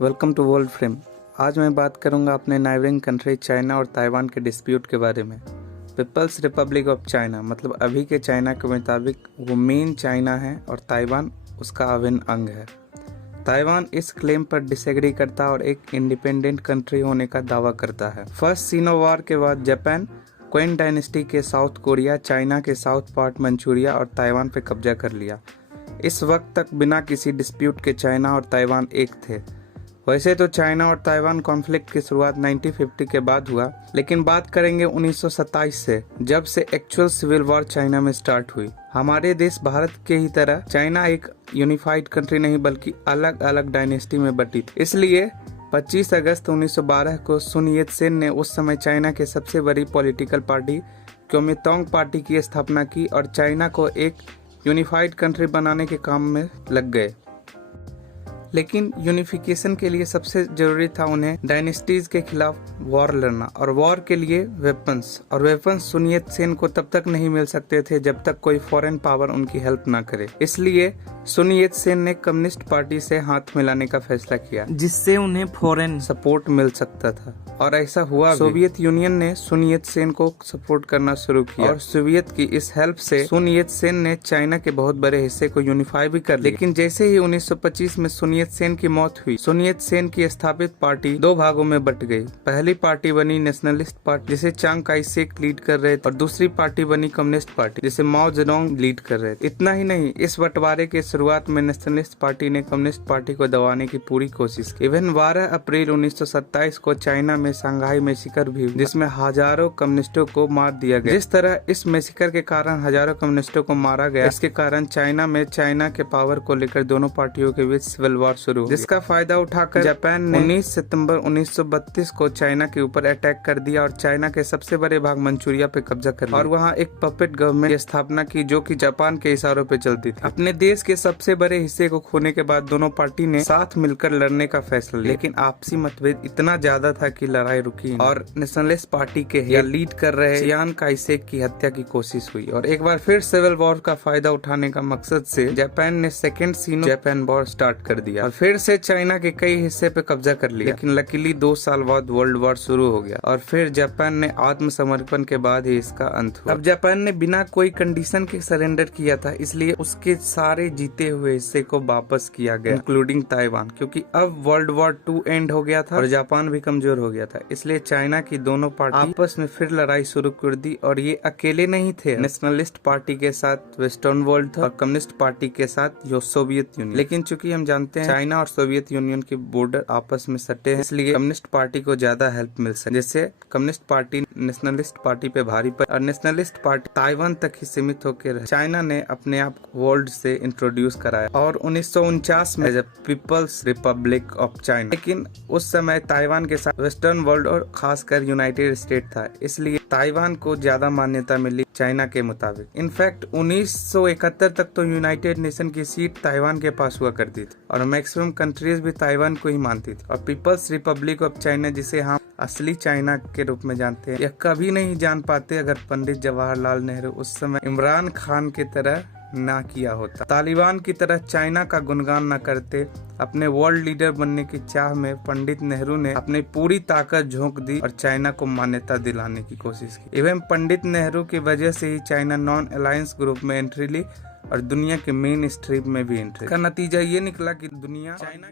Welcome to world frame. आज मैं बात करूंगा अपने नाइबरिंग कंट्री चाइना और ताइवान के डिस्प्यूट के बारे में। पीपल्स रिपब्लिक ऑफ चाइना मतलब अभी के चाइना के मुताबिक वो मेन चाइना है और ताइवान उसका अभिन्न अंग है। ताइवान इस क्लेम पर डिसएग्री करता और एक इंडिपेंडेंट कंट्री होने का दावा करता है। फर्स्ट सिनो वॉर के बाद जापान क्वेन डायनेस्टी के साउथ कोरिया, चाइना के साउथ पार्ट मंचूरिया और ताइवान पे कब्जा कर लिया। इस वक्त तक बिना किसी डिस्प्यूट के चाइना और ताइवान एक थे। वैसे तो चाइना और ताइवान कॉन्फ्लिक्ट की शुरुआत 1950 के बाद हुआ, लेकिन बात करेंगे 1927 से, जब से एक्चुअल सिविल वॉर चाइना में स्टार्ट हुई। हमारे देश भारत के ही तरह चाइना एक यूनिफाइड कंट्री नहीं बल्कि अलग अलग डायनेस्टी में बटी थी। इसलिए 25 अगस्त 1912 को सुन येत सेन ने उस समय चाइना के सबसे बड़ी पॉलिटिकल पार्टी क्योमितोंग पार्टी की स्थापना की और चाइना को एक यूनिफाइड कंट्री बनाने के काम में लग गए। लेकिन यूनिफिकेशन के लिए सबसे जरूरी था उन्हें डायनेस्टीज के खिलाफ वॉर लड़ना, और वॉर के लिए वेपन्स सुन येत सेन को तब तक नहीं मिल सकते थे जब तक कोई फॉरेन पावर उनकी हेल्प ना करे। इसलिए सुन येत सेन ने कम्युनिस्ट पार्टी से हाथ मिलाने का फैसला किया, जिससे उन्हें फॉरेन सपोर्ट मिल सकता था, और ऐसा हुआ। सोवियत यूनियन ने सुन येत सेन को सपोर्ट करना शुरू किया और सोवियत की इस हेल्प से सुन येत सेन ने चाइना के बहुत बड़े हिस्से को यूनिफाई भी कर लिया। लेकिन जैसे ही 1925 में सुन येत सेन की मौत हुई, सुन येत सेन की स्थापित पार्टी दो भागों में बट गई। पहली पार्टी बनी नेशनलिस्ट पार्टी जिसे चांग काई शेक लीड कर रहे थे, और दूसरी पार्टी बनी कम्युनिस्ट पार्टी जिसे माओ जेडोंग लीड कर रहे थे। इतना ही नहीं, इस बंटवारे के शुरुआत में नेशनलिस्ट पार्टी ने कम्युनिस्ट पार्टी को दबाने की पूरी कोशिश की। इवन 12 अप्रैल 1927 को चाइना में शंघाई मैसेकर भी, जिसमें हजारों कम्युनिस्टों को मार दिया गया। जिस तरह इस मैसेकर के कारण हजारों कम्युनिस्टों को मारा गया, इसके कारण चाइना में चाइना के पावर को लेकर दोनों पार्टियों के बीच सिविल वॉर शुरू, जिसका फायदा उठाकर जापान ने 19 सितंबर 1932 को चाइना के ऊपर अटैक कर दिया और चाइना के सबसे बड़े भाग मंचूरिया पे कब्जा कर लिया और वहाँ एक पपेट गवर्नमेंट की स्थापना की जो कि जापान के इशारों पे चलती थी। अपने देश के सबसे बड़े हिस्से को खोने के बाद दोनों पार्टी ने साथ मिलकर लड़ने का फैसला लिया, लेकिन आपसी मतभेद इतना ज्यादा था कि लड़ाई रुकी और नेशनलिस्ट पार्टी के लीड कर रहे चियांग काई शेक की हत्या की कोशिश हुई। और एक बार फिर सिविल वॉर का फायदा उठाने का मकसद से जापान ने सेकेंड सिनो जापान वॉर स्टार्ट कर दिया और फिर से चाइना के कई हिस्से पे कब्जा कर लिया। लेकिन लकीली 2 साल बाद वर्ल्ड वॉर शुरू हो गया और फिर जापान ने आत्मसमर्पण के बाद ही इसका अंत हुआ। अब जापान ने बिना कोई कंडीशन के सरेंडर किया था, इसलिए उसके सारे जीते हुए हिस्से को वापस किया गया, इंक्लूडिंग ताइवान, क्योंकि अब वर्ल्ड वॉर 2 एंड हो गया था और जापान भी कमजोर हो गया था। इसलिए चाइना की दोनों पार्टी आपस में फिर लड़ाई शुरू कर दी और ये अकेले नहीं थे। नेशनलिस्ट पार्टी के साथ वेस्टर्न वर्ल्ड था और कम्युनिस्ट पार्टी के साथ सोवियत यूनियन। लेकिन चूंकि हम जानते हैं चाइना और सोवियत यूनियन के बॉर्डर आपस में सटे हैं, इसलिए कम्युनिस्ट पार्टी को ज्यादा हेल्प मिल सके, जैसे कम्युनिस्ट पार्टी नेशनलिस्ट पार्टी पे भारी पड़ी और नेशनलिस्ट पार्टी ताइवान तक ही सीमित होकर रहे। चाइना ने अपने आप वर्ल्ड से इंट्रोड्यूस कराया और 1949 में जब पीपल्स रिपब्लिक ऑफ चाइना, लेकिन उस समय ताइवान के साथ वेस्टर्न वर्ल्ड और खासकर यूनाइटेड स्टेट था, इसलिए ताइवान को ज्यादा मान्यता मिली चाइना के मुताबिक। इनफैक्ट 1971 तक तो यूनाइटेड नेशन की सीट ताइवान के पास हुआ करती थी और मैक्सिमम कंट्रीज भी ताइवान को ही मानती थी। और पीपल्स रिपब्लिक ऑफ चाइना, जिसे हम असली चाइना के रूप में जानते हैं, यह कभी नहीं जान पाते अगर पंडित जवाहरलाल नेहरू उस समय इमरान खान की तरह ना किया होता, तालिबान की तरह चाइना का गुणगान न करते। अपने वर्ल्ड लीडर बनने की चाह में पंडित नेहरू ने अपनी पूरी ताकत झोंक दी और चाइना को मान्यता दिलाने की कोशिश की। एवं पंडित नेहरू की वजह से ही चाइना नॉन अलायंस ग्रुप में एंट्री ली और दुनिया के मेन स्ट्रीम में भी एंट्री। का नतीजा ये निकला कि दुनिया चाइना